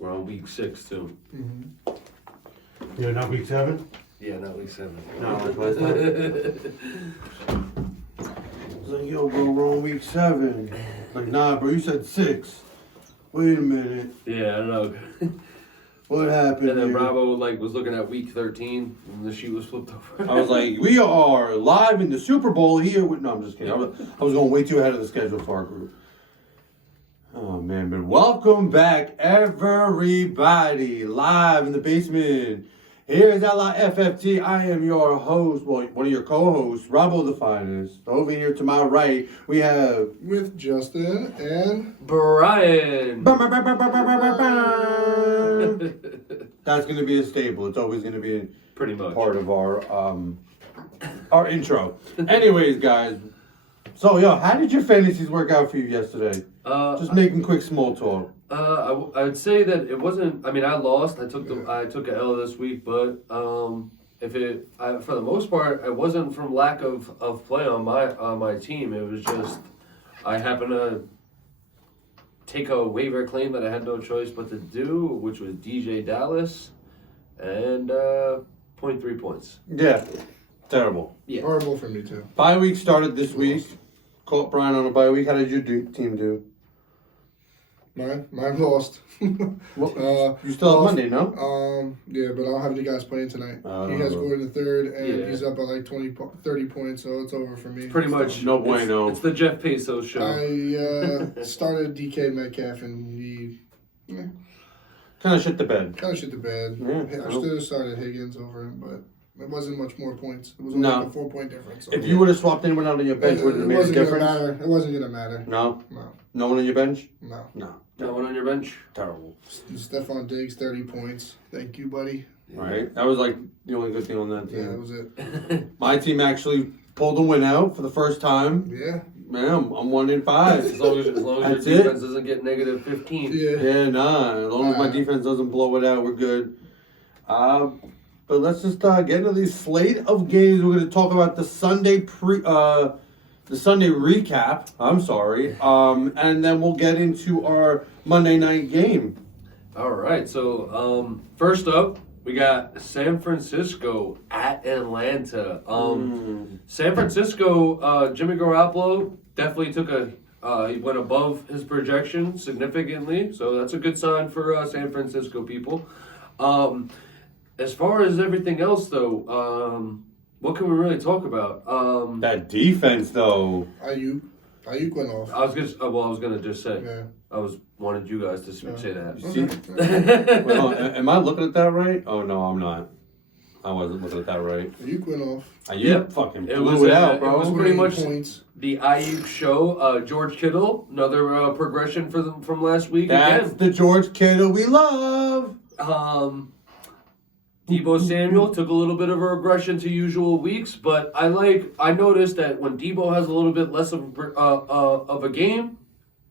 We're on week 6 too. Mm-hmm. You're not week 7? Yeah, not week 7. No, that's what I thought. I was like, yo, bro, we're on week 7. Like, nah, bro, you said 6. Wait a minute. Yeah, I don't know. What happened And then here? Bravo was looking at week 13 and the sheet was flipped over. I was like, we are live in the Super Bowl here. No, I'm just kidding. I was going way too ahead of the schedule for our group. Oh, man. But welcome back, everybody. Live in the basement. Here's LIFFT. I am your host, well, one of your co-hosts, Robbo the Finest. Over here to my right, we have... With Justin and... Brian! That's going to be a staple. It's always going to be Pretty much. part of our intro. Anyways, guys. So, yo, how did your fantasies work out for you yesterday? Just making quick small talk. I would say that it wasn't. I mean, I lost. I took an L this week, but for the most part, it wasn't from lack of play on my team. It was just I happened to take a waiver claim that I had no choice but to do, which was DJ Dallas, and 0.3 points. Yeah, terrible. Yeah, Horrible for me, too. Bye week started this week. Caught Brian on a bye week. How did your team do? Mine lost. Well, you still have Monday, no? Yeah, but I don't have any guys playing tonight. He has no. scored in the third, and Yeah. he's up by like 30 points, so it's over for me. pretty much. No bueno. It's the Jeff Bezos show. I started DK Metcalf, and he Kind of shit the bed. kind of shit the bed. Yeah. I should have started Higgins over him, but it wasn't much more points. It was only No. like a 4-point difference. So If you would have swapped anyone out on your bench, would it have made a wasn't gonna difference? matter. It wasn't gonna matter. No? No, No one on your bench? no. No. No one on your bench. Terrible. Stephon Diggs, 30 points. Thank you, buddy. Right? That was like the only good thing on that Yeah, that team. was it. My team actually pulled a win out for the first time. Yeah. Man, I'm 1 in 5. As long as your That's defense doesn't get negative 15. Yeah. Yeah, nah. As long as my defense doesn't blow it out, we're good. But let's just get into the slate of games. We're going to talk about the Sunday recap. I'm sorry. And then we'll get into our Monday night game. All right, so first up, we got San Francisco at Atlanta. San Francisco, Jimmy Garoppolo definitely he went above his projection significantly, so that's a good sign for San Francisco people. As far as everything else, though, what can we really talk about? That defense, though. Ayuk went off. I was gonna just say. Yeah. I wanted you guys to say that. You see? Well, am I looking at that right? Oh, no, I'm not. I wasn't looking at that right. Ayuk went off. Yep. Fucking It blew was, it out, it bro. was pretty much Points. the Ayuk show. George Kittle, another progression from last week. That's the George Kittle we love. Deebo Samuel took a little bit of a regression to usual weeks, but I noticed that when Deebo has a little bit less of a game,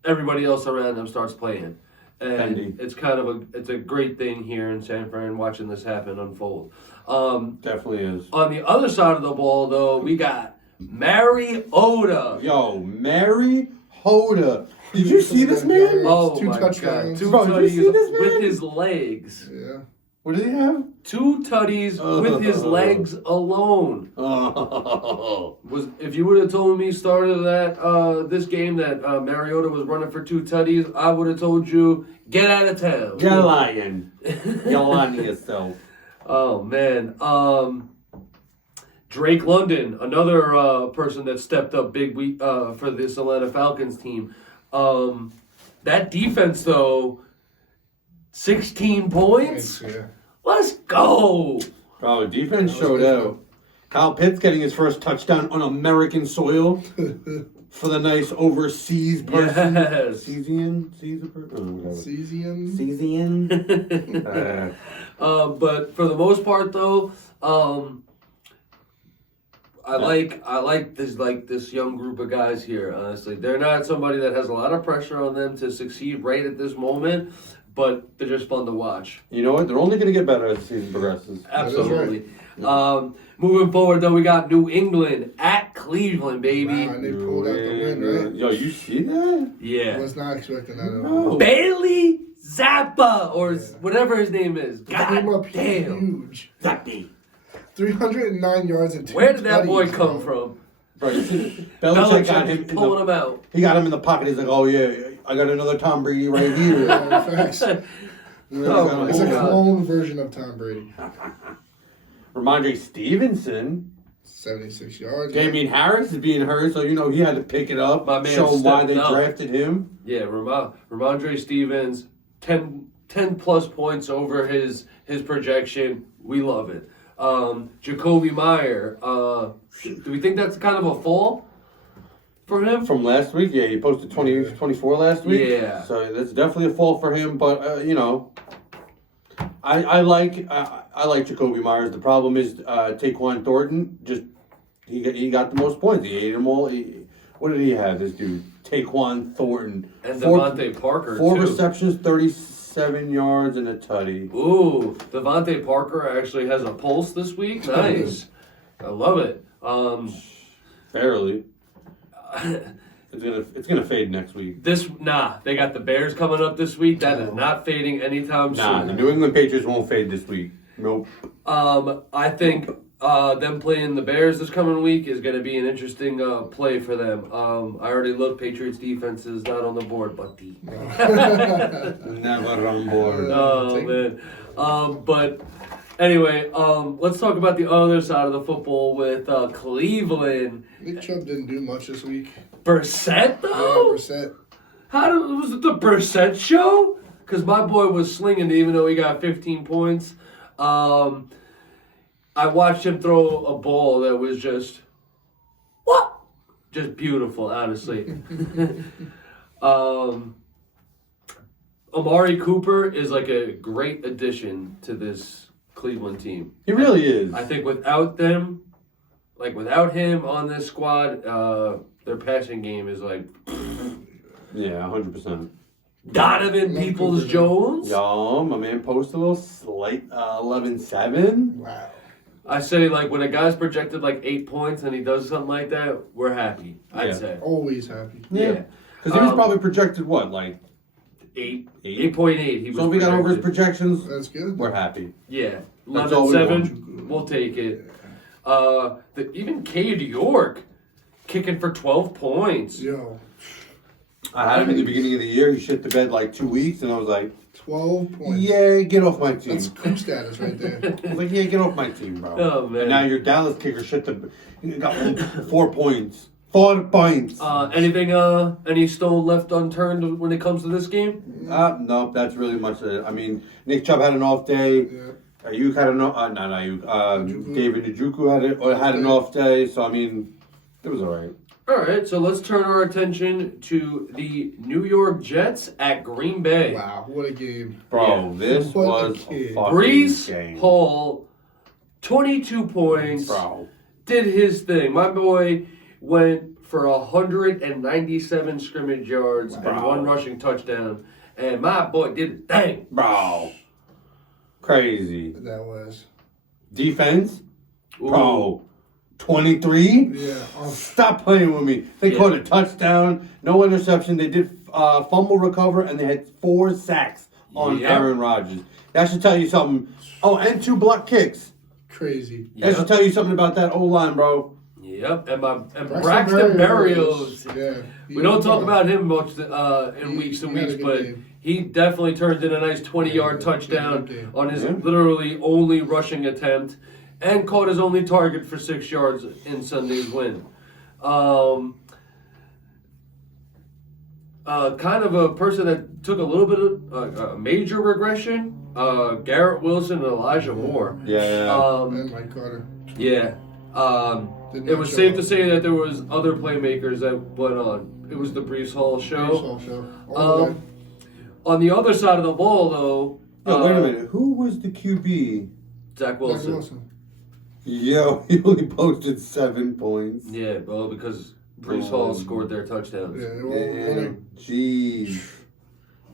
everybody else around him starts playing. And Fendi. it's kind of a great thing here in San Fran watching this happen unfold. Definitely is. On the other side of the ball, though, we got Mariota. Yo, Mary Hoda. Did you see this man? Oh Two my touchdowns. God! Two Bro, did you see this tutties with man? his legs. Yeah. What did he have? 2 tutties with his legs alone. Oh. If you would have told me start of this game that Mariota was running for 2 tutties, I would have told you get out of town. You're lying. You're lying to yourself. Oh man. Drake London, another person that stepped up big week for this Atlanta Falcons team. That defense though, 16 points. Yeah. Let's go. Bro, defense showed out. Kyle Pitts getting his first touchdown on American soil for the nice overseas person. Yes. Cesian. But for the most part, though, I like this young group of guys here. Honestly, they're not somebody that has a lot of pressure on them to succeed right at this moment, but they're just fun to watch. You know what? They're only going to get better as the season progresses. Absolutely. Moving forward, though, we got New England at Cleveland, baby. Wow, and they pulled out the win, right? Yo, you see that? Yeah. I was not expecting that at No. all. Bailey Zappi. Zappa or whatever his name is. Came God up damn. huge. Zappy. 309 yards and 2 Where did that boy tutties, come bro. from? Right. Belichick got him Belichick pulling him out. He got him in the pocket. He's like, oh yeah, I got another Tom Brady right here. Yeah, facts. Oh, It's a my God. clone version of Tom Brady. Ramondre Stevenson. 76 yards. Damian Harris is being hurt, so he had to pick it up. My man show him why stepped they up. drafted him. Yeah, Ramondre Stevens, 10 plus points over his projection. We love it. Jacoby Meyer. Do we think that's kind of a fall for him? From last week, yeah, he posted 24 last week. Yeah. So that's definitely a fall for him, but I like Jacoby Myers. The problem is Taquan Thornton he got the most points. He ate them all. What did he have? This dude Taquan Thornton And Devontae Parker, four too. receptions, 37 yards, and a tutty. Ooh, Devontae Parker actually has a pulse this week. Nice. I love it. Barely. It's gonna fade next week. They got the Bears coming up this week. That is not fading anytime Nah, the soon. New England Patriots won't fade this week. Nope. I think them playing the Bears this coming week is going to be an interesting play for them. I already looked. Patriots defense is not on the board, buddy. Never on board. Oh man. But anyway, let's talk about the other side of the football with Cleveland. Nick Chubb didn't do much this week. Brissett Yeah, though. Brissett. Was it the Brissett show? Because my boy was slinging, even though he got 15 points. I watched him throw a ball that was just beautiful, honestly. Amari Cooper is like a great addition to this Cleveland team. He really is. I think without him on this squad, their passing game is like Yeah, 100%. Donovan Love Peoples-Jones. Yo, my man posted a little slight 11-7. Wow. I say, like, when a guy's projected like 8 points and he does something like that, we're happy. I'd Yeah. say. Always happy. Yeah. Because he was probably projected, what, like 8.8. He was So if we got over his projected. projections, That's good. we're happy. Yeah. That's all we 11-7. We'll take it. Even Cade York kicking for 12 points. Yo, I had him in the beginning of the year. He shit the bed like 2 weeks, and I was like, 12 points. yeah, get off my team. That's coup status right there. I was like, yeah, get off my team, bro. Oh, man. And now your Dallas kicker you got 4 points. 4 points. Any stone left unturned when it comes to this game? No, that's really much it. I mean, Nick Chubb had an off day. Yeah. Ayuk had an off not Ayuk. David Njoku had an off day. So, I mean, it was all right. All right, so let's turn our attention to the New York Jets at Green Bay. Wow, what a game. Bro, this What a was a kid. fucking Brees game. Hall, 22 points, Bro. did his thing. My boy went for 197 scrimmage yards and Bro. 1 rushing touchdown, and my boy did the thing. Bro. Crazy. That was. Defense? Ooh. Bro. 23? Yeah. Stop playing with me. They Yeah. caught a touchdown, no interception. They did fumble recover, and they had 4 sacks on Yep. Aaron Rodgers. That should tell you something. Oh, and 2 block kicks. Crazy. That should tell you something about that O-line, bro. Yep, and Braxton Berrios. Yeah. We don't talk about him much in weeks and he had weeks, a good but game. he definitely turned in a nice 20-yard touchdown good game. on his Yeah. literally only rushing attempt, and caught his only target for 6 yards in Sunday's win. Kind of a person that took a little bit of a major regression. Garrett Wilson and Elijah Moore. Yeah. And Mike Carter. Yeah. Did It not was show safe up. to say that there was other playmakers that went on. It was the Brees Hall show. Baseball show. All the way. On the other side of the ball, though, Yo, wait a minute. Who was the QB? Zach Zach Wilson. Wilson. Yo, he only posted 7 points. Yeah, well, because Brees Hall scored their touchdowns. Yeah, well, Damn. Jeez.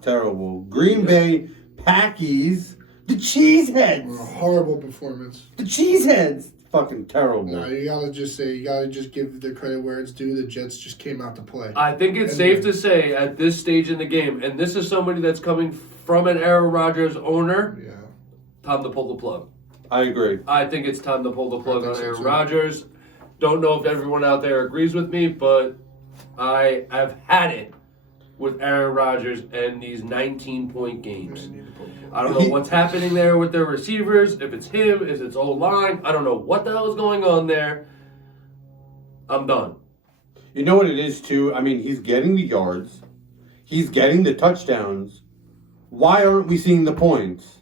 Terrible. Green Bay Packies. The Cheeseheads. horrible performance. The Cheeseheads. fucking terrible. No, you gotta just give the credit where it's due. The Jets just came out to play. I think it's safe to say at this stage in the game, and this is somebody that's coming from an Aaron Rodgers owner, Yeah. time to pull the plug. I agree. I think it's time to pull the plug I on think so, Aaron too. Rodgers. Don't know if everyone out there agrees with me, but I have had it with Aaron Rodgers and these 19-point games. I don't know what's happening there with their receivers, if it's him, if it's O-line. I don't know what the hell is going on there. I'm done. You know what it is, too? I mean, he's getting the yards. He's getting the touchdowns. Why aren't we seeing the points?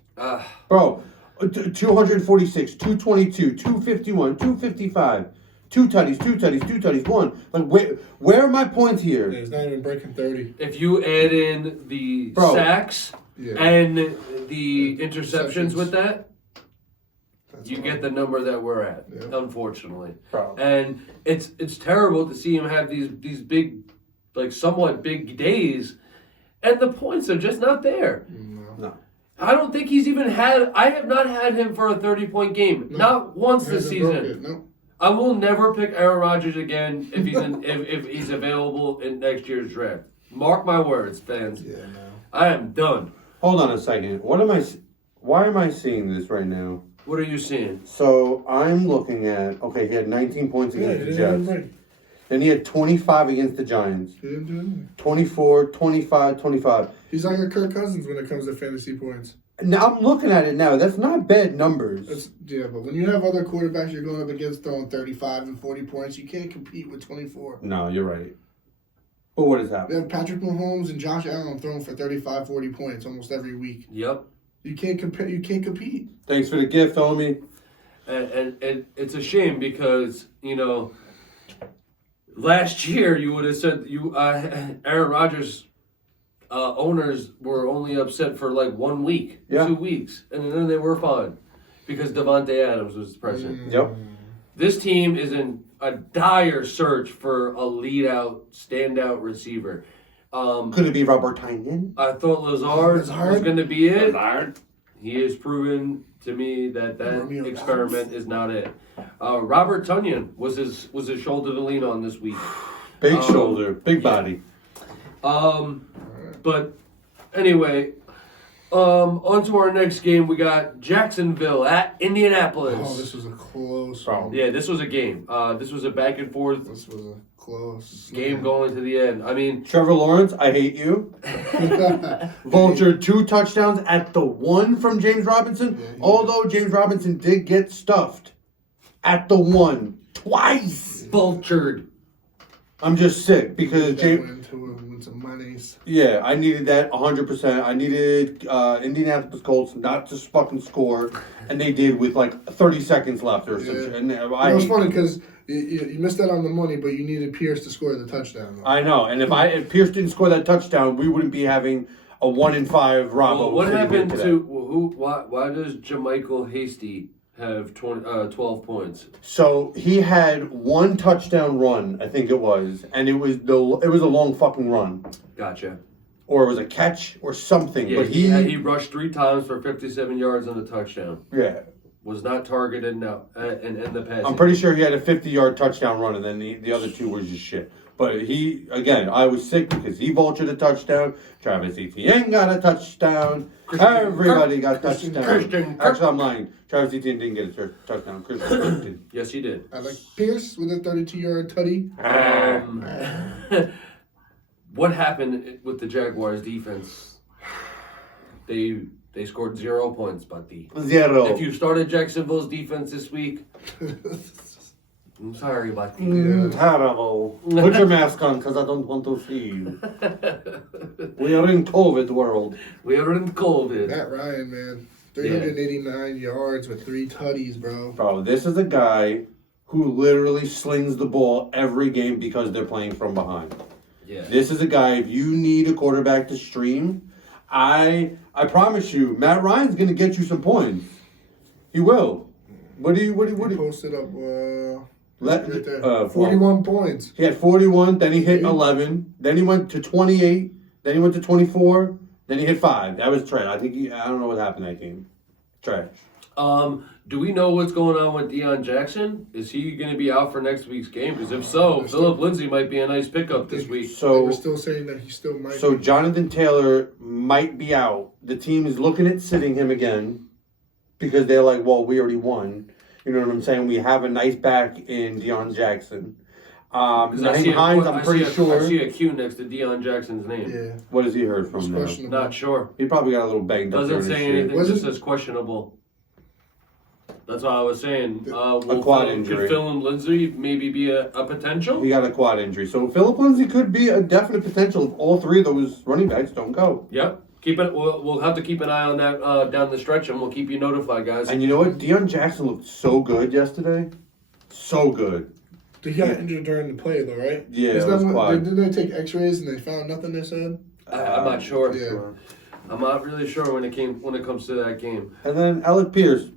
Bro, 246, 222, 251, 255, two tutties, one. Like, where are my points here? Yeah, he's not even breaking 30. If you add in the sacks and the interceptions with that, you get the number that we're at, unfortunately. Bro. And it's terrible to see him have these big, like somewhat big days, and the points are just not there. No. I don't think he's even had. I have not had him for a 30-point game, not once this season. No. I will never pick Aaron Rodgers again if he's if he's available in next year's draft. Mark my words, fans. Yeah, no. I am done. Hold on a second. Why am I seeing this right now? What are you seeing? So I'm looking at, okay, he had 19 points against the Jets. Then he had 25 against the Giants. He didn't do anything. 24, 25, 25. He's like a Kirk Cousins when it comes to fantasy points. Now I'm looking at it now. That's not bad numbers. But when you have other quarterbacks you're going up against throwing 35 and 40 points, you can't compete with 24. No, you're right. But what is We happening? have Patrick Mahomes and Josh Allen throwing for 35, 40 points almost every week. Yep. You can't compare. You can't compete. Thanks for the gift, homie. And it's a shame because, last year you would have said Aaron Rodgers owners were only upset for like 1 week, 2 weeks, and then they were fine because Devontae Adams was the president. Yep. This team is in a dire search for a lead-out, standout receiver. Could it be Robert Tynan? I thought Lazard was going to be it. Lazard. He has proven to me that Romeo experiment Doubs. is not it. Robert Tonyan was his shoulder to lean on this week. Big shoulder, big body. But anyway, on to our next game. We got Jacksonville at Indianapolis. Oh, this was a close Bro. one. Yeah, this was a game. This was a back and forth This was a close game going to the end. I mean, Trevor Lawrence, I hate you. Vulture 2 touchdowns at the 1 from James Robinson. Although James Robinson did get stuffed at the 1 twice. vultured. I'm just sick because James. went some monies. Yeah, I needed that 100%. I needed Indianapolis Colts not to fucking score, and they did with like 30 seconds left or some shit. And It was funny because you missed out on the money, but you needed Pierce to score the touchdown. Though. I know, and if Pierce didn't score that touchdown, we wouldn't be having a 1-5 Robo. Well, what sitting here happened today. to who? Why does Jermichael Hasty have 12 points? So he had 1 touchdown run, I think it was, and it was a long fucking run, Gotcha. or it was a catch or something. Yeah, but he rushed 3 times for 57 yards and a touchdown. yeah. Was not targeted now in the pass. I'm pretty sure he had a 50-yard touchdown run, and then the other 2 was just shit. But I was sick because he vultured a touchdown. Travis Etienne got a touchdown. Everybody got a touchdown. Christian Kirk. Actually, I'm lying. Travis Etienne didn't get a touchdown. Christian Kirk did. Yes, he did. I like Pierce with a 32-yard tutty. What happened with the Jaguars defense? They scored 0 points, buddy. 0. If you started Jacksonville's defense this week, I'm sorry, buddy. Terrible. Put your mask on because I don't want to see you. We are in COVID world. We are in COVID. Matt Ryan, man. 389 yards with 3 tutties, bro. Bro, this is a guy who literally slings the ball every game because they're playing from behind. Yeah. This is a guy, if you need a quarterback to stream, I promise you, Matt Ryan's going to get you some points. He will. What do you He posted up right there. 41 points. He had 41, then he hit 11, then he went to 28, then he went to 24, then he hit 5. That was trash. I don't know what happened that game. Trash. Do we know what's going on with Deion Jackson? Is he going to be out for next week's game? Because if so, Philip Lindsay might be a nice pickup this week. So we're still saying that he still might. So Jonathan Taylor might be out. The team is looking at sitting him again because they're like, well, we already won. You know what I'm saying? We have a nice back in Deion Jackson. Naheem Hines, I'm pretty sure. I see a Q next to Deion Jackson's name. Yeah. What has he heard from It's now? questionable. Not sure. He probably got a little banged up. Doesn't say anything. Was Just it- says questionable. That's what I was saying. A quad injury. Could Philip Lindsay maybe be a potential? He got a quad injury. So Philip Lindsay could be a definite potential if all three of those running backs don't go. Yep. Keep it. We'll have to keep an eye on that down the stretch, and we'll keep you notified, guys. And you know what? Deion Jackson looked so good yesterday. So good. He got injured during the play, though, right? Yeah, Is it that was what, quad. didn't they take X-rays and they found nothing? They said. I'm not sure. Yeah. I'm not really sure when it comes to that game. And then Alec Pierce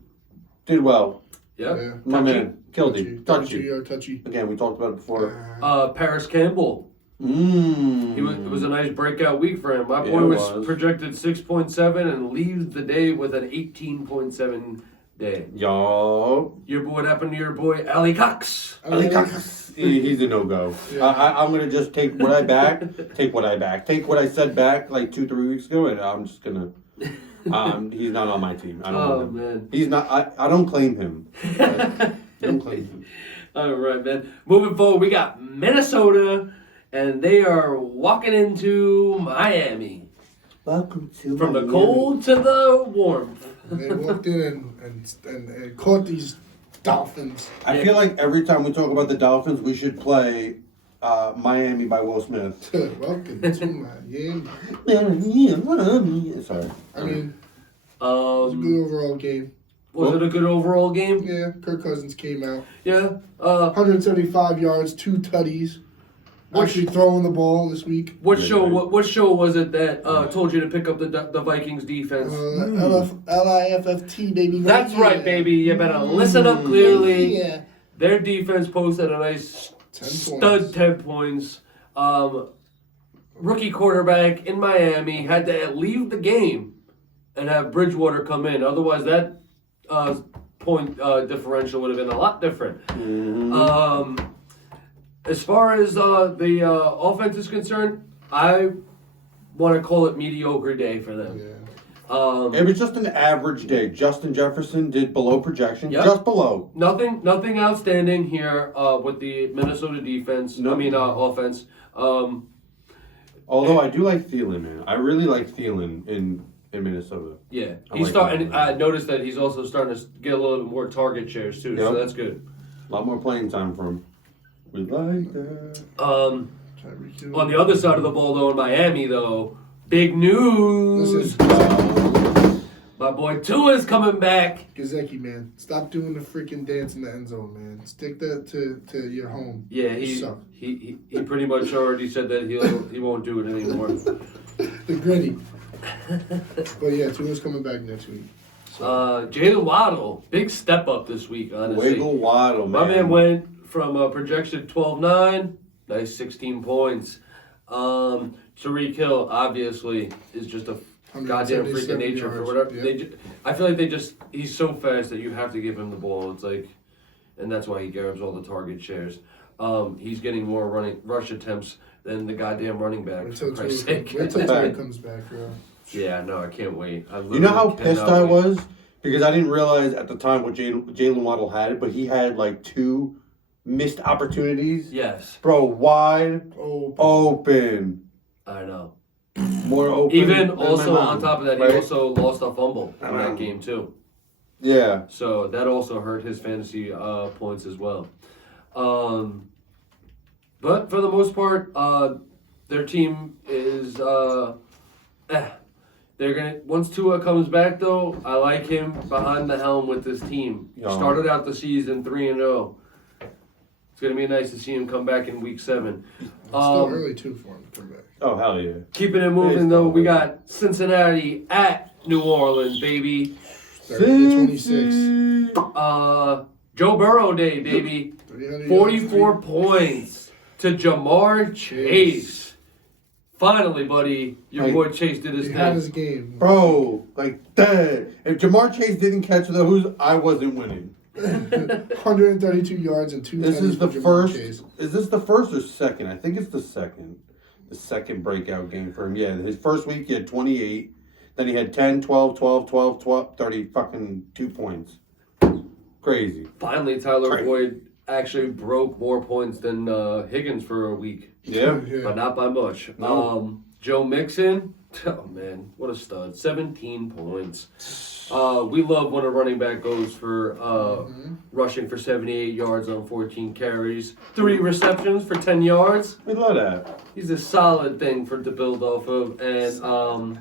did well. Yep. Yeah. My man killed him. Touchy. Touchy. Again, we talked about it before. Paris Campbell. It was a nice breakout week for him. My Yeah, boy it was was. projected 6.7 and leaves the day with an 18.7 day. Yo. What happened to your boy Ali Cox? He's a no-go. Yeah. I'm going to just take what I back. Take what I said back like 2-3 weeks ago, and I'm just going to... he's not on my team. I don't want him. Man. He's not... I don't claim him. I don't claim him. All right, man. Moving forward, we got Minnesota, and they are walking into Miami. Welcome to From the Miami. cold to the warmth. They walked in and caught these Dolphins. I feel like every time we talk about the Dolphins, we should play Miami by Will Smith. Welcome to Miami. Sorry. I mean, it was a good overall game. Was it a good overall game? Yeah, Kirk Cousins came out. Yeah. 175 yards, 2 tutties. Actually throwing the ball this week. What show was it that told you to pick up the Vikings defense? LIFFT, baby. That's right, baby. You better listen up clearly. Yeah. Their defense posted a nice 10 stud points. 10 points. Rookie quarterback in Miami had to leave the game and have Bridgewater come in. Otherwise, that point differential would have been a lot different. As far as the offense is concerned, I want to call it mediocre day for them. Yeah. It was just an average day. Justin Jefferson did below projection, Yep. just below. Nothing outstanding here with the Minnesota defense. No. Offense. Although I do like Thielen, man. I really like Thielen in Minnesota. Yeah, I he's like starting. him. I noticed that he's also starting to get a little bit more target shares too. So Yep. that's good. A lot more playing time for him. We like that. Tyreek Hill. On the other side of the ball, though, in Miami, though, big news. Listen, My boy Tua's coming back. Gazeki, man, stop doing the freaking dance in the end zone, man. Stick that to your home. Yeah, You he suck. he pretty much already said that he won't do it anymore. The gritty. But yeah, Tua's coming back next week. Jalen Waddle, big step up this week, honestly. Wiggle Waddle, man. My man went from a projection 12-9, nice 16 points. Tariq Hill, obviously, is just a goddamn freak of 177 nature for yards, whatever. yeah. I feel like he's so fast that you have to give him the ball. It's like, and that's why he grabs all the target shares. He's getting more rush attempts than the goddamn running back, Wait for till Christ's sake. Tua comes back, bro. Yeah, no, I can't wait. You know how pissed I wait. was? Because I didn't realize at the time what Jalen Waddle had, but he had like 2 missed opportunities. Yes, Bro, wide Oh, open. I know. More open. Even than my also mom, on top of that, right? he also lost a fumble in Wow. that game too. Yeah. So that also hurt his fantasy points as well. But for the most part, their team is they're gonna once Tua comes back though, I like him behind the helm with this team. Yeah. Started out the season 3-0. It's gonna be nice to see him come back in week 7. it's still early too for him to come back. Oh, hell yeah. Keeping it moving though, we got Cincinnati at New Orleans, baby. 30-26. Joe Burrow Day, baby. 300 yards, 44 points to Jamar Chase. Finally, buddy, your boy Chase did his He had thing. his game. Bro, like that. If Jamar Chase didn't catch those, I wasn't winning. 132 yards and 2 This is the for Jamar first. Chase. Is this the first or second? I think it's the second. The second breakout game for him. Yeah, his first week he had 28. Then he had 10, 12, 12, 12, 12, 30 fucking 2 points. Crazy. Finally, Tyler Crazy. Boyd actually broke more points than Higgins for a week, Yeah. but not by much. No. Joe Mixon, oh man, what a stud! 17 points. We love when a running back goes for rushing for 78 yards on 14 carries, 3 receptions for 10 yards. We love that. He's a solid thing to build off of, and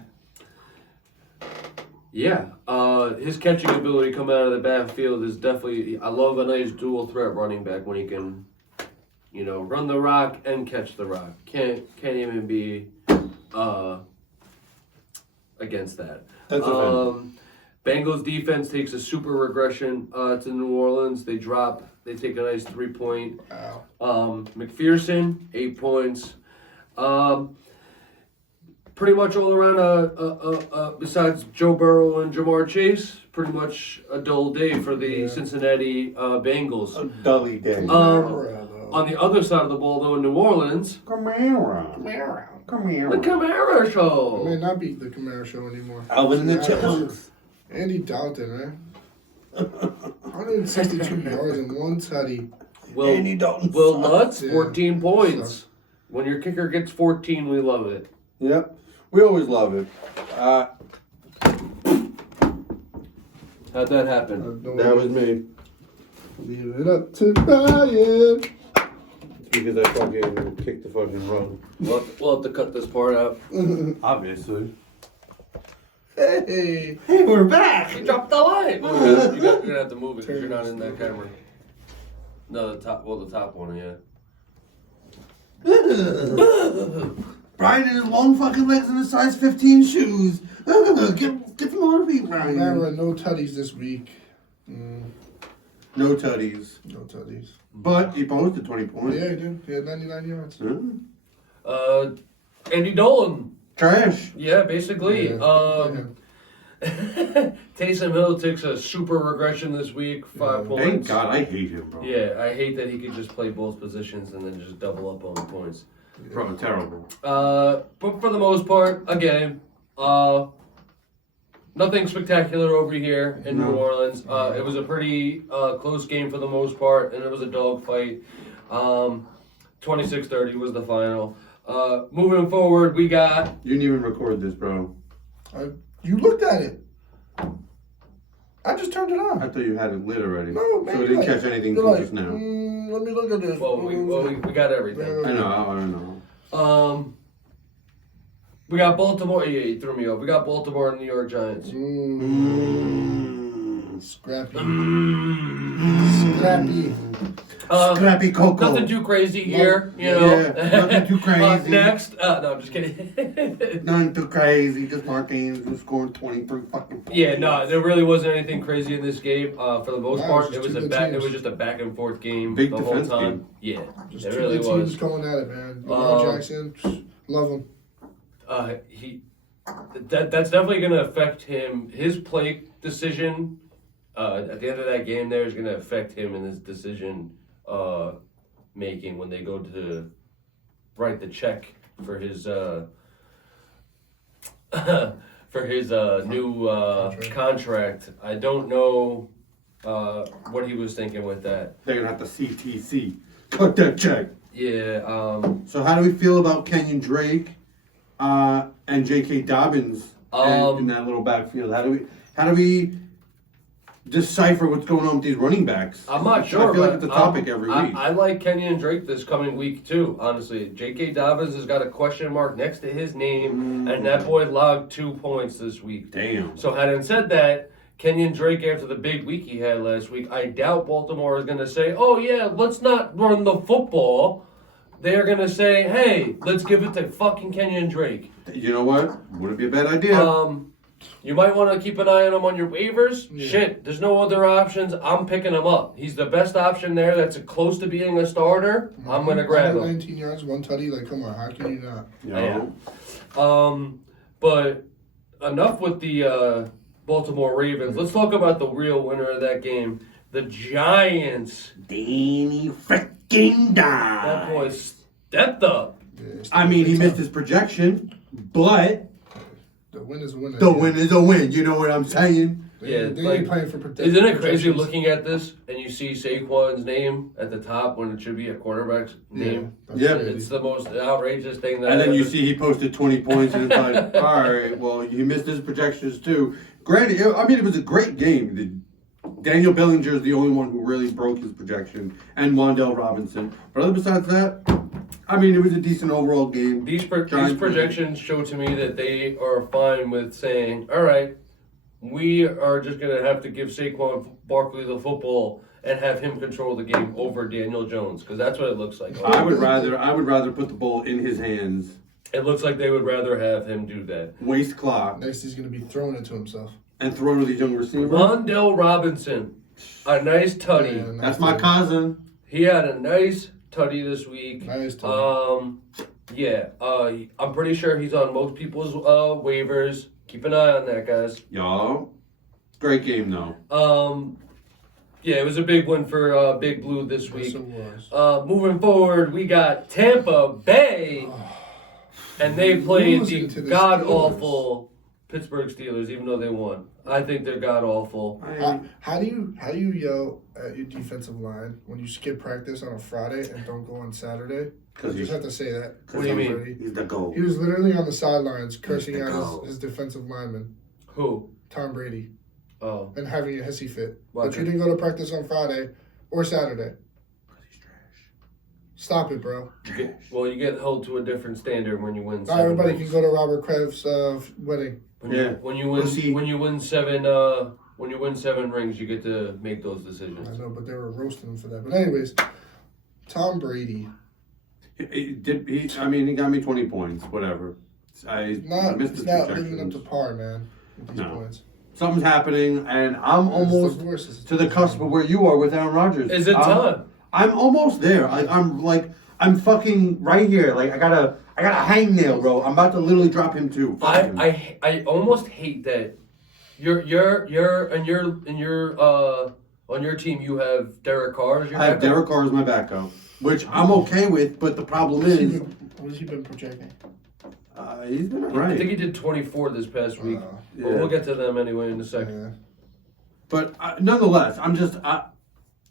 his catching ability coming out of the backfield is definitely. I love a nice dual threat running back when he can, run the rock and catch the rock. Can't even be against that. That's a Bengals defense takes a super regression to New Orleans. They take a nice 3-point. Wow. McPherson, 8 points. Pretty much all around, besides Joe Burrow and Jamar Chase, pretty much a dull day for the Cincinnati Bengals. A dully day. On the other side of the ball, though, in New Orleans, Camara. the Camara Show. It may not be the Camaro show anymore. Alvin and the Yeah, Chipmunks. Andy Dalton, man. 162 yards and 1 tutty. Andy Dalton Will sucks. Lutz, Yeah. 14 points. When your kicker gets 14, we love it. Yep. We always love it. How'd that happen? That was me. Leave it up to Brian. It's because I fucking kicked the fucking rug. We'll have to cut this part out. Obviously. Hey. Hey, we're back. You dropped the light. You're gonna have to move it because you're not in that camera. No, the top one, yeah. Brian and his long fucking legs and his size 15 shoes. Get some more feet, Brian. Camara, no tutties this week. No tutties. No tutties. But he posted 20 points. Yeah, he did. He had 99 yards. Andy Dolan. Trash. Yeah, basically. Yeah. Taysom Hill takes a super regression this week, 5 points. Thank God, I hate him, bro. Yeah, I hate that he could just play both positions and then just double up on the points. Bro, terrible. But for the most part, again, nothing spectacular over here in New Orleans. It was a pretty close game for the most part, and it was a dogfight. 26-30 was the final. Moving forward, we got... You didn't even record this, bro. You looked at it. I just turned it on. I thought you had it lit already. No, man. So it didn't catch anything You're till like, just now. Let me look at this. Well, we got everything. I know. We got Baltimore. Yeah, you threw me off. We got Baltimore and New York Giants. Scrappy. Scrappy. Scrappy Coco. Nothing too crazy here, nothing too crazy. Next, no, I'm just kidding. Nothing too crazy. Just Martins who scored 23 fucking points. Yeah, no, there really wasn't anything crazy in this game. For the most No, part, it it was was just a two back. good It was teams. just a back and forth game Big the whole defense time. game. Yeah, Just it two really good teams was. going at it, man. Lamar Jackson, love him. That's definitely going to affect him. His play decision at the end of that game there is going to affect him in his decision making when they go to write the check for his new contract. I don't know what he was thinking with that. They're going to have to CTC. Cut that check. Yeah. So how do we feel about Kenyon Drake and J.K. Dobbins in that little backfield? How do we decipher what's going on with these running backs? I'm not sure. I feel like it's a topic every week. I like Kenyon Drake this coming week too. Honestly, J.K. Dobbins has got a question mark next to his name, and that boy logged 2 points this week. Damn. So having said that, Kenyon Drake, after the big week he had last week, I doubt Baltimore is going to say, "Oh yeah, let's not run the football." They are going to say, "Hey, let's give it to fucking Kenyon Drake." You know what? Wouldn't be a bad idea. You might want to keep an eye on him on your waivers. Yeah. Shit, there's no other options. I'm picking him up. He's the best option there that's close to being a starter. I'm going to grab him. 19 yards, 1 tutty. Like, come on, how can you not? Yeah. But enough with the Baltimore Ravens. Let's talk about the real winner of that game. The Giants. Danny freaking That boy stepped up. Yeah, I mean, he missed his projection, but the win is a win. the win is a win. You know what I'm saying? Yeah, They like, ain't playing for protection. Isn't it crazy looking at this and you see Saquon's name at the top when it should be a quarterback's name? Yeah. It's the most outrageous thing that And then I you ever- see he posted 20 points, and it's like, all right, well, he missed his projections too. Granted, it was a great game. Daniel Bellinger is the only one who really broke his projection, and Wan'Dale Robinson. But other besides that, I mean, it was a decent overall game. These Giants projections show to me that they are fine with saying, all right, we are just going to have to give Saquon Barkley the football and have him control the game over Daniel Jones, because that's what it looks like. I would rather put the ball in his hands. It looks like they would rather have him do that. Waste clock. Next, he's going to be throwing it to himself. And throw to these young receivers. Wan'Dale Robinson, a nice tutty. Yeah, That's my cousin. He had a nice tutty this week. Nice tutty. I'm pretty sure he's on most people's waivers. Keep an eye on that, guys. Y'all. Great game, though. Yeah, it was a big win for Big Blue this Yes, week. it was. Moving forward, we got Tampa Bay, and they played Losing the to the god-awful Pittsburgh Steelers, even though they won. I think they're god-awful. How do you yell at your defensive line when you skip practice on a Friday and don't go on Saturday? I just have to say that. What do you mean? He's the GOAT. He was literally on the sidelines cursing the out goat. his defensive lineman, Who? Tom Brady, Oh. and having a hissy fit. Why? But you didn't go to practice on Friday or Saturday. He's trash. Stop it, bro. You get held to a different standard when you win. Not seven everybody rings. can go to Robert Kraft's wedding. When you win Pussy. when you win seven rings, you get to make those decisions. I know, but they were roasting him for that. But anyways, Tom Brady. He got me 20 points, whatever. I missed He's his not projections. living up to par, man, with these No. points. Something's happening, and I'm almost It's to the cusp of where you are with Aaron Rodgers. Is it time? I'm almost there. I'm fucking right here. Like I got a hangnail, bro. I'm about to literally drop him too. Fuck him. I almost hate that you're on your team you have Derek Carr as your I have backup. Derek Carr as my backup, which I'm okay with. But the problem is, What has he been projecting? he's been I right. think he did 24 this past week. But yeah. we'll get to them anyway in a second. Yeah, But nonetheless,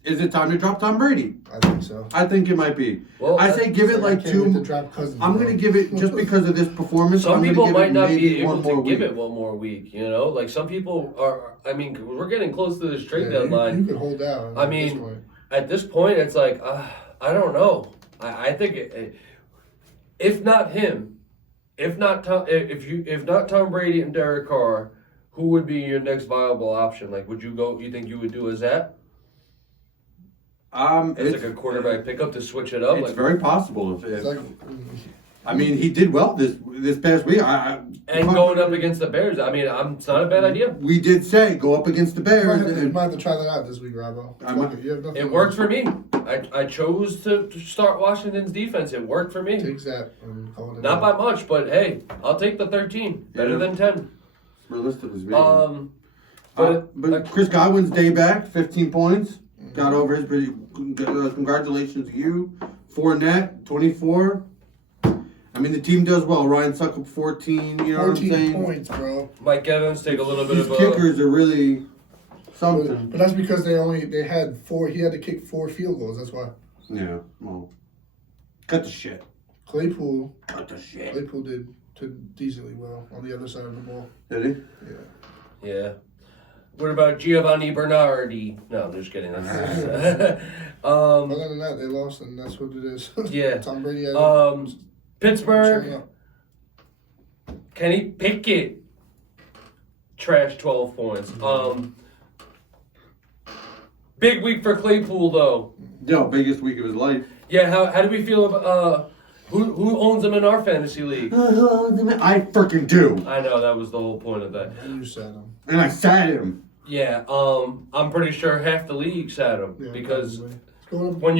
is it time to drop Tom Brady? I think so. I think it might be. Well, I say give it like I can't wait to two. drop Cousins, I'm bro. gonna give it just because of this performance. Some I'm gonna people give might it not maybe be able one more to give week. it one more week, you know? Like some people are, I mean, we're getting close to this trade Yeah, deadline. You could hold out. I mean, at this point, it's like, I don't know. I think if not him, if not Tom Brady and Derek Carr, who would be your next viable option? Like, would you go? You think you would do as that? It's like a quarterback pickup to switch it up. It's Like, very possible. it's like, I mean, he did well this past week. and going up against the Bears, I mean, it's not a bad idea. We did say go up against the you Bears. might have to try that out this week, Robbo. You have nothing It to worked lose. for me. I chose to start Washington's defense. It worked for me. Take that and call it. Not by much, but hey, I'll take the 13. Better Yeah. than 10. Realistic as me. But Chris Godwin's day back, 15 points. Got over his pretty. Congratulations to you. Fournette, 24. I mean, the team does well. Ryan Suckup, 14. You know what I'm 14 saying? points, bro. Mike Evans take a little bit These of a. kickers are really something. But that's because they had 4. He had to kick 4 field goals. That's why. Yeah. Well, cut the shit. Claypool did decently well on the other side of the ball. Did he? Yeah. Yeah. What about Giovanni Bernardi? No, I'm just kidding. That's, Other than that, they lost, and that's what it is. Yeah. Tom Brady had Pittsburgh. Kenny Pickett. Trash 12 points. Big week for Claypool though. Yo, biggest week of his life. Yeah, how do we feel about Who owns them in our fantasy league? I freaking do. I know, that was the whole point of that. And you said him. And I sat him. Yeah, I'm pretty sure half the league sat him Yeah, because probably. when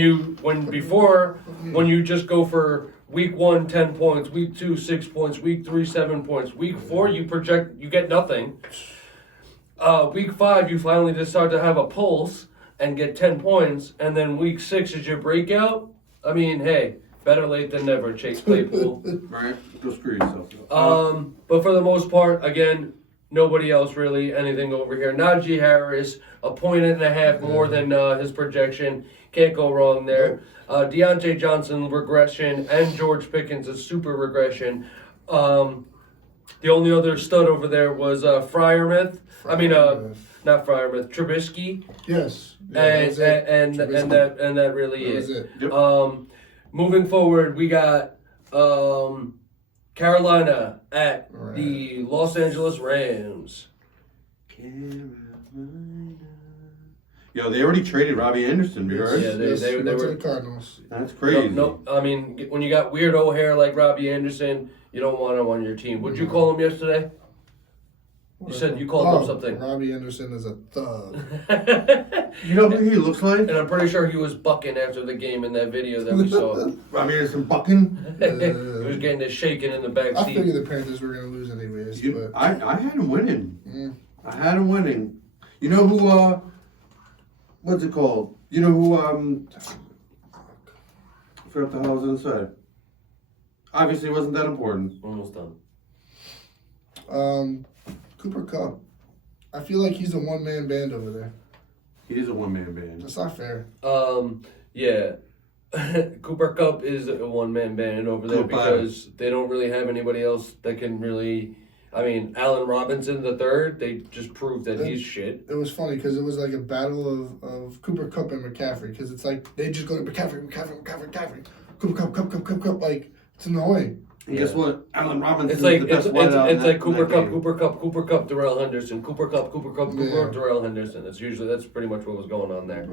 you just go for week 1 10 points, week 2 6 points, week 3 7 points, week 4 you get nothing. Week 5 you finally decide to have a pulse and get 10 points, and then week 6 is your breakout. I mean, hey, better late than never, Chase Claypool. Right? Go screw yourself. But for the most part, again, nobody else really anything over here. Najee Harris, a point and a half more than his projection. Can't go wrong there. Deontay Johnson regression and George Pickens a super regression. The only other stud over there was Freiermuth. Not Freiermuth. Trubisky. Yes. Yeah, and that really that is was it. Yep. Moving forward, we got Carolina at Right. the Los Angeles Rams. Yo, they already traded Robbie Anderson, you heard? Yeah, they went to were. the Cardinals. That's crazy. No, I mean, when you got weirdo hair like Robbie Anderson, you don't want him on your team. What'd you call him yesterday? You said you called him something. Robbie Anderson is a thug. You know who he looks like? And I'm pretty sure he was bucking after the game in that video that we saw. Robbie Anderson bucking. He was getting it shaken in the back I seat. figured the Panthers were going to lose anyways. But I had him winning. Mm. I had him winning. You know who, what's it called? You know who, I forgot the hell I was going to say. Obviously, it wasn't that important. Almost done. Cooper Kupp. I feel like he's a one-man band over there. He is a one-man band. That's not fair. Yeah. Cooper Kupp is a one-man band over there because they don't really have anybody else that can really. I mean, Allen Robinson the third, they just proved that he's shit. It was funny because it was like a battle of Cooper Kupp and McCaffrey because it's like they just go to McCaffrey. Cooper Kupp. Like, it's annoying. And guess what? Allen Robinson It's like is the best it's like Cooper Kupp. Kupp, Darrell Henderson, Cooper Kupp, Yeah. Darrell Henderson. That's pretty much what was going on there.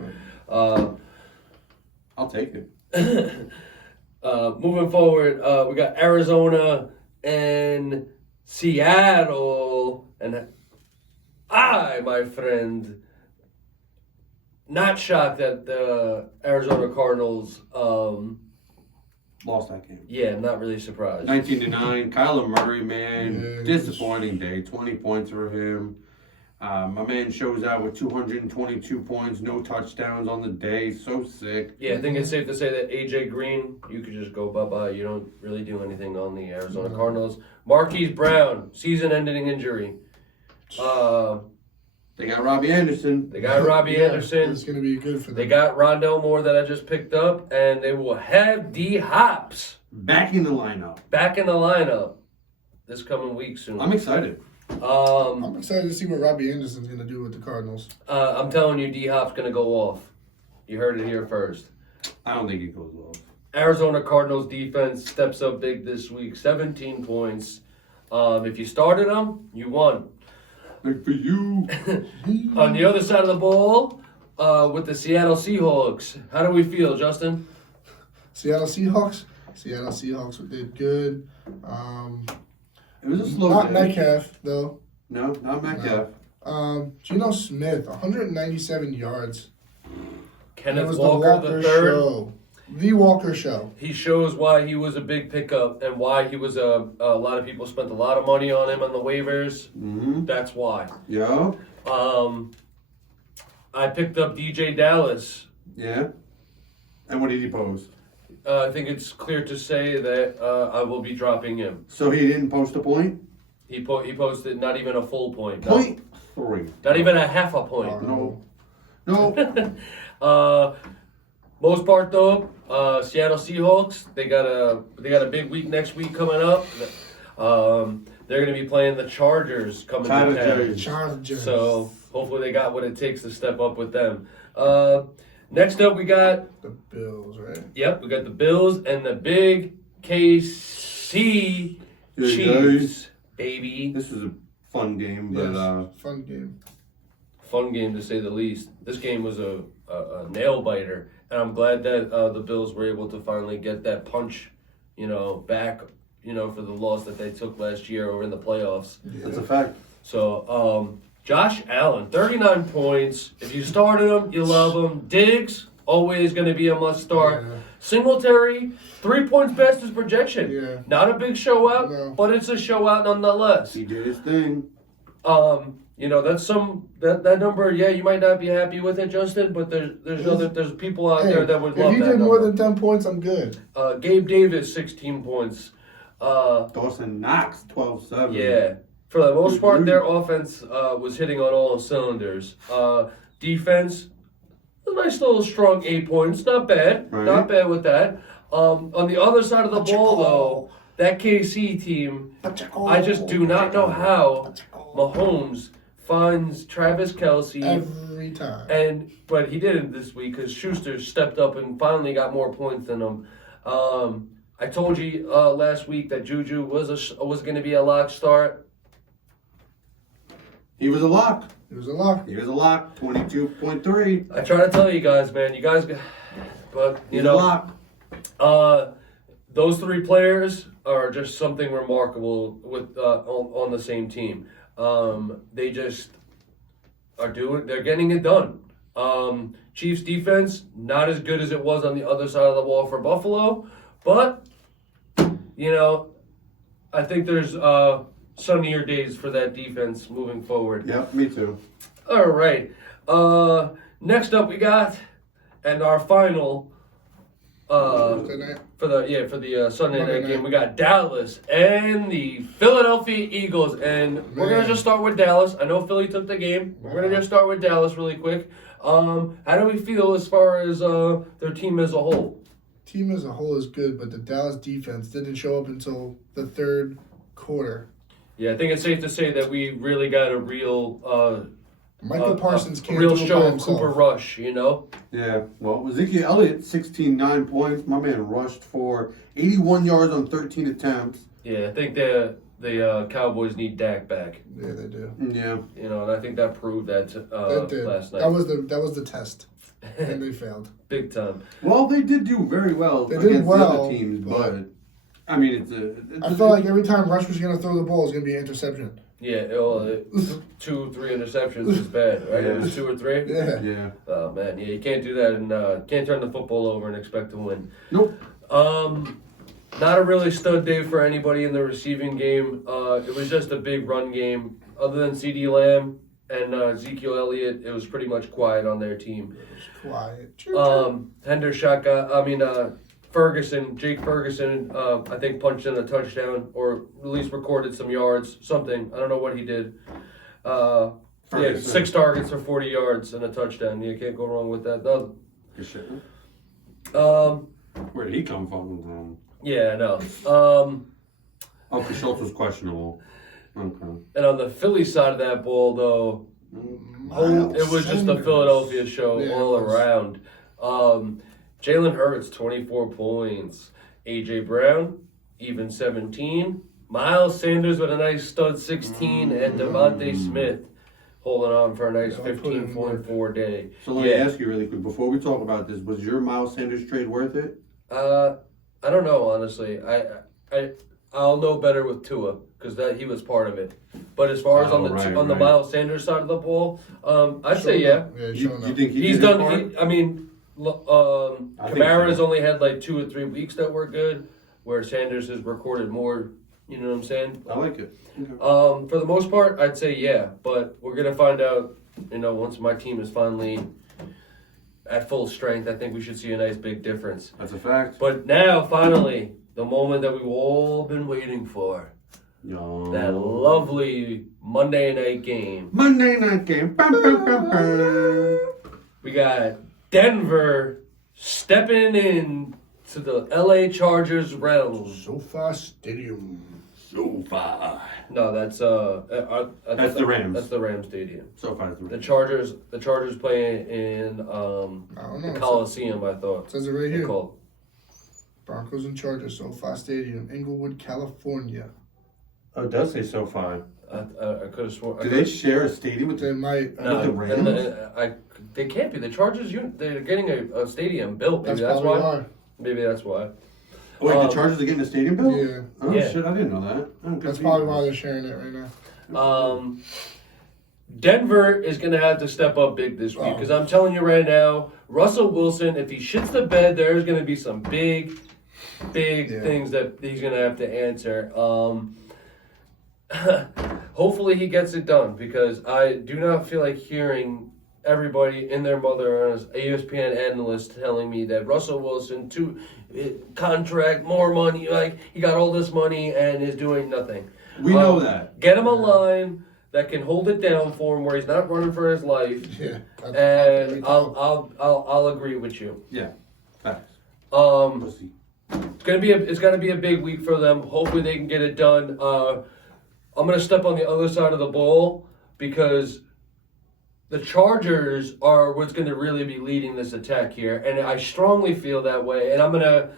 I'll take it. Moving forward, we got Arizona and Seattle, and my friend, not shocked that the Arizona Cardinals. Lost that game. Yeah, not really surprised. 19-9. Kyler Murray, man, Yeah. disappointing day. 20 points for him. My man shows out with 222 points, no touchdowns on the day. So sick. Yeah, I think it's safe to say that AJ Green, you could just go bye-bye. You don't really do anything on the Arizona Cardinals. Marquise Brown, season-ending injury. They got Robbie Anderson. They got Robbie Anderson. It's going to be good for them. They got Rondell Moore that I just picked up, and they will have D Hops Back in the lineup. back in the lineup this coming week soon. I'm excited. I'm excited to see what Robbie Anderson's going to do with the Cardinals. I'm telling you, D Hop's gonna go off. You heard it here first. I don't think he goes off. Arizona Cardinals defense steps up big this week, 17 points. If you started them, you won. Like for you. On the other side of the ball, with the Seattle Seahawks, how do we feel, Justin? Seattle Seahawks did good. It was a slow Not day. Metcalf, though. No, not Metcalf. Geno Smith, 197 yards. It Kenneth was Walker the the third. Show. The Walker Show. He shows why he was a big pickup and why he was a lot of people spent a lot of money on him on the waivers. Mm-hmm. That's why. Yeah. I picked up DJ Dallas. Yeah. And what did he post? I think it's clear to say that I will be dropping him. So he didn't post a point? He posted not even a full point. No. Point 3. Not even a half a point. No. No. Most part though, Seattle Seahawks, they got a big week next week coming up. They're going to be playing the Chargers coming to town. Chargers. So hopefully they got what it takes to step up with them. Next up we got The Bills, right? we got the Bills and the big KC Yeah, Chiefs, baby. This is a fun game, but Yes. Fun game. Fun game to say the least. This game was a nail biter, and I'm glad that the Bills were able to finally get that punch back, for the loss that they took last year or in the playoffs. That's a fact. So, Josh Allen, 39 points. If you started him, you love him. Diggs, always going to be a must start. Yeah. Singletary, 3 points past his projection. Yeah. Not a big show out, No. but it's a show out nonetheless. He did his thing. That's that number. Yeah, you might not be happy with it, Justin, but there's people out there that would love if that he did more number. than 10 points, I'm good. Gabe Davis, 16 points. Dawson Knox, 12-7. Yeah. For the most part, their offense was hitting on all cylinders. Defense, a nice little strong 8 points. Not bad. Right. Not bad with that. On the other side of the ball, though, that KC team, I just do not know how Mahomes finds Travis Kelce. Every time. But he didn't this week because Schuster stepped up and finally got more points than him. I told you last week that Juju was going to be a lock start. He was a lock. It was a lock. 22.3. I try to tell you guys, man. But He's a lock. those three players are just something remarkable with on the same team. They just they're getting it done. Chiefs defense, not as good as it was on the other side of the ball for Buffalo, but I think there's sunnier days for that defense moving forward. Yep, me too. All right. Next up we got, and our final Thursday night. for the Sunday Monday night game, night. we got Dallas and the Philadelphia Eagles, and we're gonna Man. just start with Dallas. I know Philly took the game. We're gonna just start with Dallas really quick. How do we feel as far as their team as a whole? Team as a whole is good, but the Dallas defense didn't show up until the third quarter. Yeah, I think it's safe to say that we really got a real Michael Parsons can't real do it show by of himself. Cooper Rush, Yeah, well, Ezekiel Elliott, 9 My man rushed for 81 yards on 13 attempts. Yeah, I think the Cowboys need Dak back. Yeah, they do. Yeah. And I think that proved that That did. last night. That was the test, and they failed. Big time. Well, they did do very well They did against the well, other teams, but- but I mean, I felt like every time Rush was going to throw the ball, it was going to be an interception. Yeah, 2-3 interceptions is bad, right? It was 2 or 3. Yeah. Yeah. Oh man, yeah, you can't do that and can't turn the football over and expect to win. Nope. Not a really stud day for anybody in the receiving game. It was just a big run game. Other than CeeDee Lamb and Ezekiel Elliott, it was pretty much quiet on their team. Quiet. Jake Ferguson, I think punched in a touchdown or at least recorded some yards, something. I don't know what he did. Yeah, Ferguson. 6 targets for 40 yards and a touchdown. You can't go wrong with that. No. Good shit. Um, Where did he come from? yeah, I know. Because Schultz was questionable. Okay. And on the Philly side of that ball, though, it was just a Philadelphia show all around. Jalen Hurts, 24 points. A.J. Brown, even 17. Miles Sanders with a nice stud 16. And Devontae Smith holding on for a nice 15.4 day. So let me ask you really quick, before we talk about this, was your Miles Sanders trade worth it? I don't know, honestly. I'll know better with Tua because he was part of it. But as far as on the Miles Sanders side of the ball, I'd say yeah. You think He's did his done. part? Kamara's only had like 2 or 3 weeks that were good, where Sanders has recorded more. You know what I'm saying? I like it. For the most part, I'd say yeah, but we're gonna find out. Once my team is finally at full strength, I think we should see a nice big difference. That's a fact. But now, finally, the moment that we've all been waiting for. That lovely Monday night game. Monday night game. Bum, bum, bum, bum. We got Denver stepping in to the LA Chargers realm. SoFi Stadium. SoFi. No, that's That's the Rams. That's the Rams Stadium. SoFi is the The Rams. Chargers playing in I don't know. the Coliseum, I thought. It says it right They're here. called. Broncos and Chargers, SoFi Stadium, Inglewood, California. Oh, it does say SoFi. I could have sworn. Do they share a stadium with They might. the Rams? They can't be. The Chargers, they're getting a stadium built. Maybe that's probably why. Maybe that's why. Oh, wait, the Chargers are getting a stadium bill? Yeah. Oh, Yeah. shit, I didn't know that. That's probably why they're sharing it right now. Denver is going to have to step up big this week because I'm telling you right now, Russell Wilson, if he shits the bed, there's going to be some big things that he's going to have to answer. Hopefully he gets it done because I do not feel like hearing everybody and their mother as ESPN analyst telling me that Russell Wilson contract more money, like he got all this money and is doing nothing. We know that. Get him a line that can hold it down for him where he's not running for his life. Yeah. And I'll agree with you. Yeah. Facts. It's gonna be a big week for them. Hopefully they can get it done. I'm gonna step on the other side of the ball because the Chargers are what's gonna really be leading this attack here, and I strongly feel that way. And I'm gonna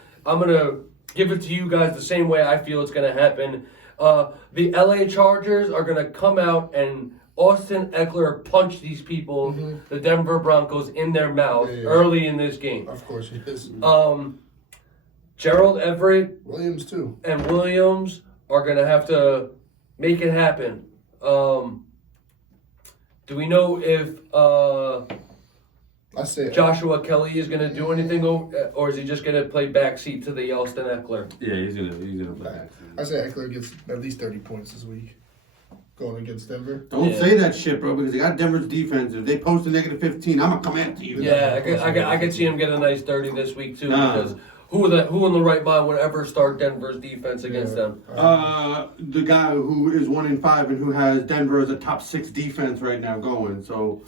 give it to you guys the same way I feel it's gonna happen. The LA Chargers are gonna come out and Austin Eckler punch these people, the Denver Broncos, in their mouth early in this game. Of course he is. Gerald Everett Williams too. and Williams are gonna have to make it happen. Do we know if I say Joshua Kelly is going to do anything, or is he just going to play backseat to the Austin Eckler? Yeah, he's gonna play back. I say Eckler gets at least 30 points this week going against Denver. Don't say that shit, bro, because they got Denver's defense. If they post a negative 15, I'm gonna come after you. Yeah, I could see him get a nice 30 this week too. Because who in the right mind would ever start Denver's defense against them? The guy who is 1-5 and who has Denver as a top 6 defense right now going. So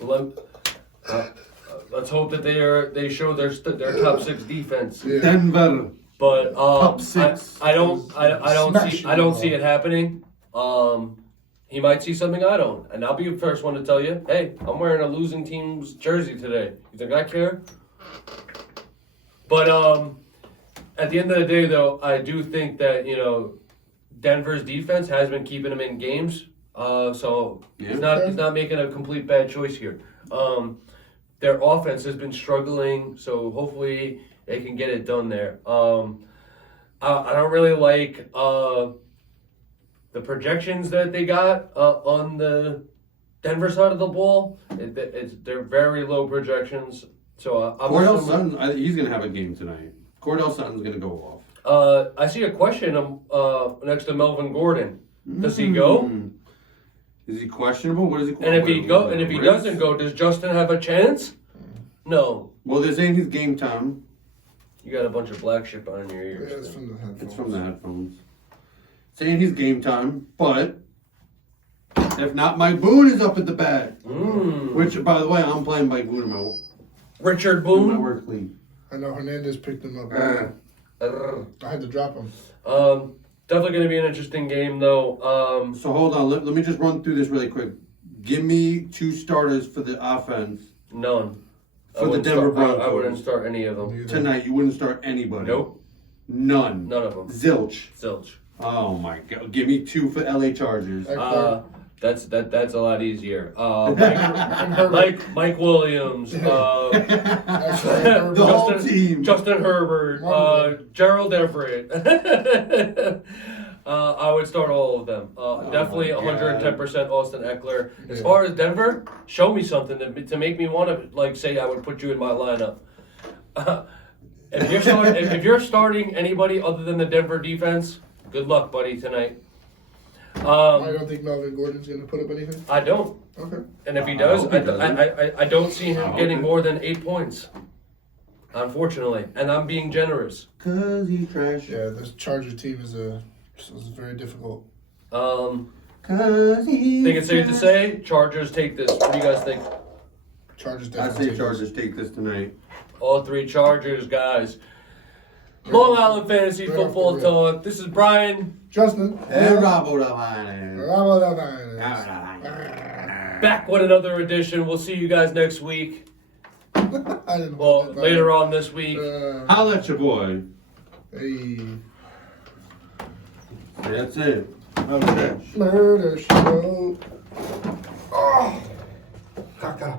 let's hope that they show their top 6 defense. Yeah. Denver. But top 6. I don't see it happening. He might see something I don't, and I'll be the first one to tell you, hey, I'm wearing a losing team's jersey today. You think I care? But at the end of the day, though, I do think that Denver's defense has been keeping him in games. So he's not making a complete bad choice here. Their offense has been struggling, so hopefully they can get it done there. I don't really like the projections that they got on the Denver side of the ball. They're very low projections. So Cordell Sutton, he's gonna have a game tonight. Cordell Sutton's gonna go off. I see a question next to Melvin Gordon. Does he go? Is he questionable? What is he? And if he doesn't go, does Justin have a chance? No. Well, they're saying he's game time. You got a bunch of black shit behind your ears. Yeah, it's from the headphones. It's from the headphones. Saying he's game time, but if not, Mike Boone is up at the bat. Which, by the way, I'm playing Mike Boone in my Richard Boone. work league. I know Hernandez picked him up. I had to drop him. Definitely going to be an interesting game, though. So hold on, let me just run through this really quick. Give me 2 starters for the offense. None. For the Denver Broncos. I wouldn't start any of them. Tonight, you wouldn't start anybody. Nope. None. None of them. Zilch. Oh my God! Give me 2 for LA Chargers. That's a lot easier. Mike Williams, The whole team. Justin Herbert, Gerald Everett. I would start all of them. Definitely 110% Austin Eckler. As far as Denver, show me something to make me want to say I would put you in my lineup. If you're starting anybody other than the Denver defense, good luck, buddy, tonight. I don't think Melvin Gordon's going to put up anything. I don't. Okay. And if he does, I don't see him getting more than 8 points. Unfortunately. And I'm being generous. Cause he trash. Yeah, this Chargers team is very difficult. Cause he Think it's safe to say Chargers take this. What do you guys think? Chargers I definitely. say Chargers take this tonight. All 3 Chargers, guys. Long Island Fantasy Football Talk. This is Brian. Justin. And Robbo the Lion. Back with another edition. We'll see you guys next week. I didn't Well, want that. later on this week. Holla at your boy. Hey. That's it. Okay. Murder show. Oh. Caca.